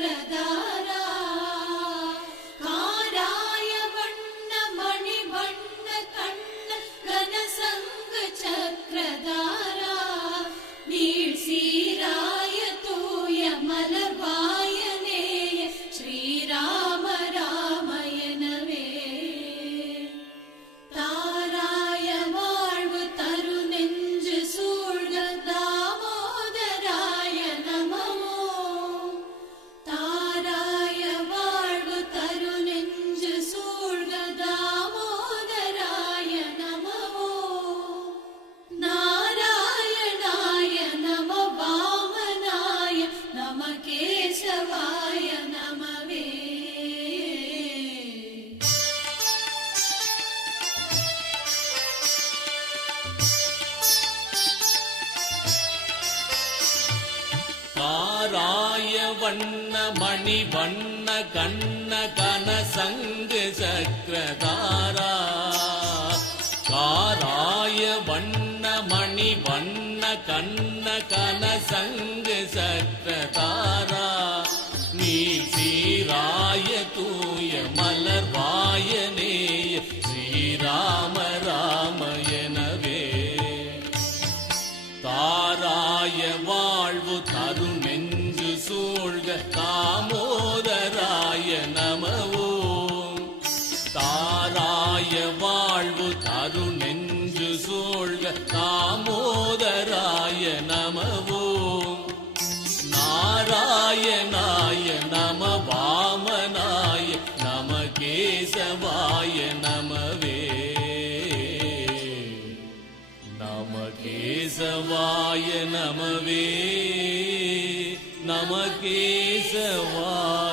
ಪ್ರದಾ नम केशवाय नमवे। தாராய வண்ண மணி வண்ண கண்ண கன சங்கு சக்கரதாரா காராய வண்ண மணி வண்ண கண்ண கன சங்கு தாய வாழ்வு தரு நெஞ்சு சூழ்க தாமோதராய நமவோ. தாராய வாழ்வு தரு நெஞ்சு சூழ்க தாமோதராய நமவோ. நாராயணாய நம வாமனாய நம கேசவாய நம நமகேசவாய நமவே நமகேசவாய